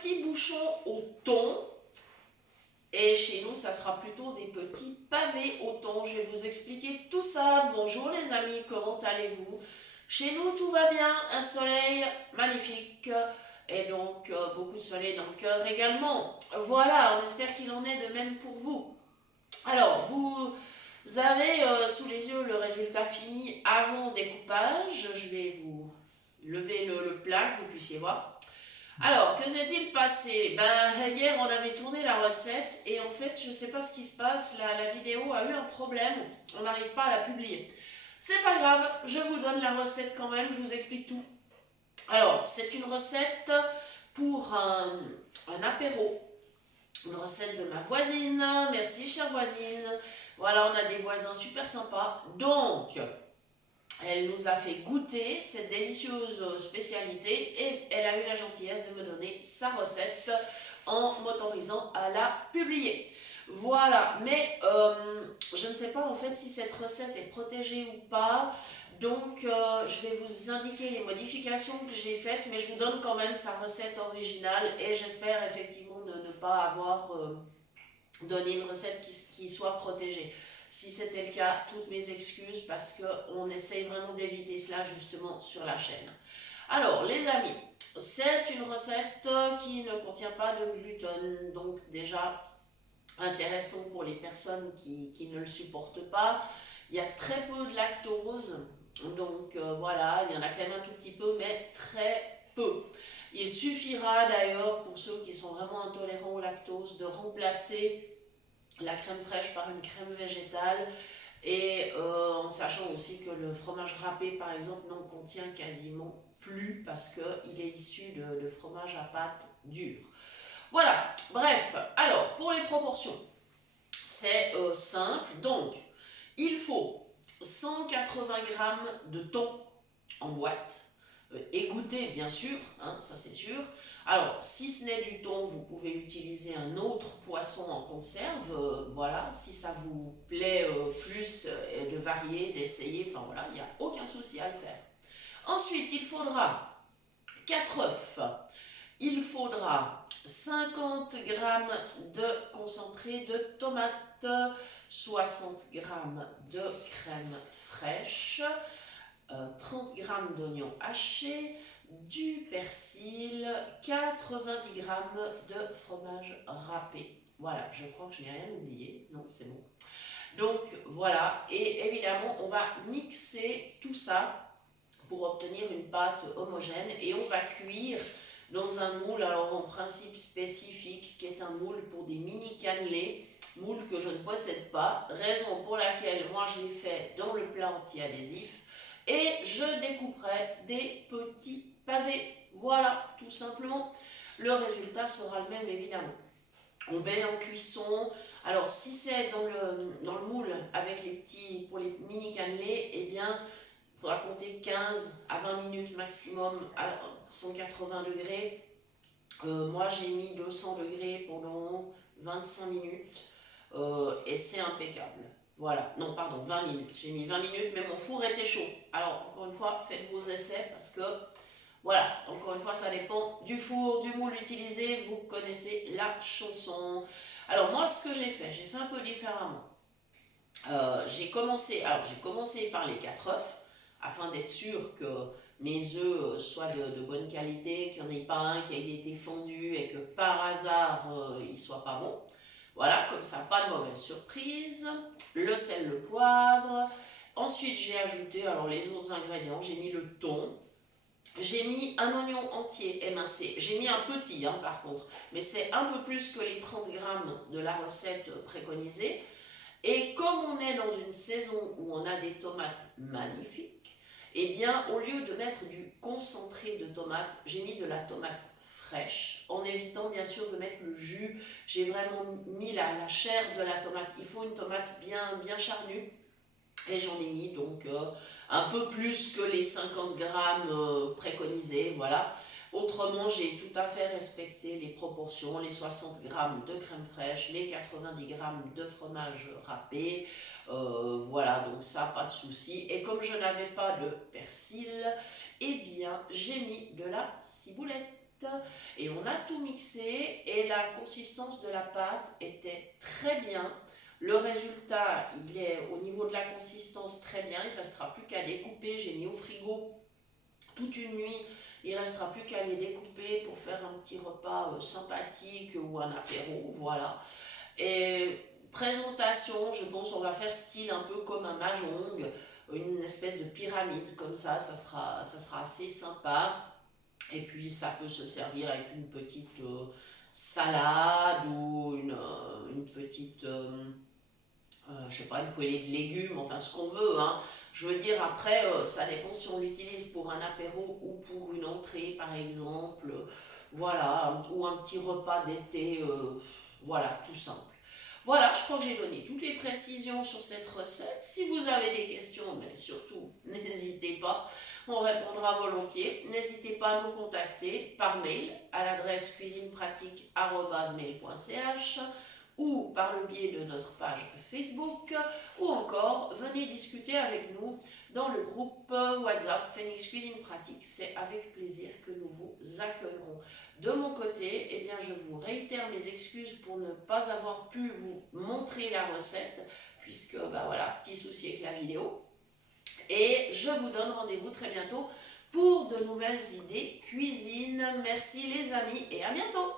petits bouchons au thon. Et chez nous, ça sera plutôt des petits pavés au thon. Je vais vous expliquer tout ça. Bonjour les amis, comment allez-vous? Chez nous, tout va bien. Un soleil magnifique. Et donc, beaucoup de soleil dans le cœur également. Voilà, on espère qu'il en est de même pour vous. Alors, vous avez sous les yeux le résultat fini avant découpage. Je vais vous lever le plat, que vous puissiez voir. Alors, que s'est-il passé? Hier, on avait tourné la recette et en fait, je ne sais pas ce qui se passe, la vidéo a eu un problème, on n'arrive pas à la publier. C'est pas grave, je vous donne la recette quand même, je vous explique tout. Alors, c'est une recette pour un apéro, une recette de ma voisine, merci chère voisine. Voilà, on a des voisins super sympas, donc... Elle nous a fait goûter cette délicieuse spécialité et elle a eu la gentillesse de me donner sa recette en m'autorisant à la publier. Voilà, mais je ne sais pas en fait si cette recette est protégée ou pas, donc je vais vous indiquer les modifications que j'ai faites, mais je vous donne quand même sa recette originale et j'espère effectivement ne pas avoir donné une recette qui soit protégée. Si c'était le cas, toutes mes excuses parce qu'on essaye vraiment d'éviter cela justement sur la chaîne. Alors les amis, c'est une recette qui ne contient pas de gluten, donc déjà intéressant pour les personnes qui ne le supportent pas. Il y a très peu de lactose, donc voilà, il y en a quand même un tout petit peu, mais très peu. Il suffira d'ailleurs pour ceux qui sont vraiment intolérants au lactose de remplacer la crème fraîche par une crème végétale et en sachant aussi que le fromage râpé par exemple n'en contient quasiment plus parce qu'il est issu de fromage à pâte dure. Voilà, bref, alors pour les proportions, c'est simple, donc il faut 180 g de thon en boîte, égoutté bien sûr, hein, ça c'est sûr. Alors, si ce n'est du thon, vous pouvez utiliser un autre poisson en conserve, voilà, si ça vous plaît plus de varier, d'essayer, enfin voilà, il n'y a aucun souci à le faire. Ensuite, il faudra 4 œufs, il faudra 50 g de concentré de tomate, 60 g de crème fraîche, 30 g d'oignons hachés, du persil, 90 g de fromage râpé. Voilà, je crois que je n'ai rien oublié. Non, c'est bon. Donc voilà, et évidemment, on va mixer tout ça pour obtenir une pâte homogène et on va cuire dans un moule, alors en principe spécifique, qui est un moule pour des mini cannelés, moule que je ne possède pas, raison pour laquelle moi je l'ai fait dans le plat anti-adhésif. Et je découperai des petits pavés. Voilà, tout simplement. Le résultat sera le même, évidemment. On met en cuisson. Alors, si c'est dans le moule avec les petits, pour les mini cannelés, eh bien, il faudra compter 15 à 20 minutes maximum à 180 degrés. Moi, j'ai mis 200 degrés pendant 25 minutes et c'est impeccable. Voilà, non pardon, 20 minutes. J'ai mis 20 minutes, mais mon four était chaud. Alors, encore une fois, faites vos essais parce que, voilà, encore une fois, ça dépend du four, du moule utilisé. Vous connaissez la chanson. Alors, moi, ce que j'ai fait un peu différemment. J'ai commencé par les 4 œufs afin d'être sûr que mes œufs soient de bonne qualité, qu'il n'y en ait pas un qui ait été fondu et que par hasard il ne soit pas bon. Voilà, comme ça, pas de mauvaise surprise. Le sel, le poivre. Ensuite, j'ai ajouté alors les autres ingrédients. J'ai mis le thon. J'ai mis un oignon entier émincé. J'ai mis un petit, hein, par contre. Mais c'est un peu plus que les 30 grammes de la recette préconisée. Et comme on est dans une saison où on a des tomates magnifiques, eh bien, au lieu de mettre du concentré de tomate, j'ai mis de la tomate fraîche, en évitant bien sûr de mettre le jus. J'ai vraiment mis la chair de la tomate. Il faut une tomate bien charnue. Et j'en ai mis donc un peu plus que les 50 grammes préconisés, voilà. Autrement, j'ai tout à fait respecté les proportions, les 60 grammes de crème fraîche, les 90 grammes de fromage râpé, voilà, donc ça, pas de souci. Et comme je n'avais pas de persil, eh bien, j'ai mis de la ciboulette. et on a tout mixé et la consistance de la pâte était très bien. Le résultat, il est au niveau de la consistance très bien, il ne restera plus qu'à découper. J'ai mis au frigo toute une nuit, il ne restera plus qu'à les découper pour faire un petit repas sympathique ou un apéro, voilà. Et présentation, je pense on va faire style un peu comme un mahjong, une espèce de pyramide comme ça sera assez sympa. Et puis ça peut se servir avec une petite salade ou une petite, je sais pas, une poêlée de légumes, enfin ce qu'on veut, hein. Je veux dire, après, ça dépend si on l'utilise pour un apéro ou pour une entrée, par exemple. Voilà, ou un petit repas d'été, voilà, tout simple. Voilà, je crois que j'ai donné toutes les précisions sur cette recette. Si vous avez des questions, mais surtout, n'hésitez pas, on répondra volontiers. N'hésitez pas à nous contacter par mail à l'adresse cuisinepratique@mail.ch ou par le biais de notre page Facebook, ou encore venez discuter avec nous dans le groupe WhatsApp Phoenix Cuisine Pratique. C'est avec plaisir que nous vous accueillerons. De mon côté, eh bien, je vous réitère mes excuses pour ne pas avoir pu vous montrer la recette, puisque bah voilà, petit souci avec la vidéo. Et je vous donne rendez-vous très bientôt pour de nouvelles idées cuisine. Merci les amis et à bientôt.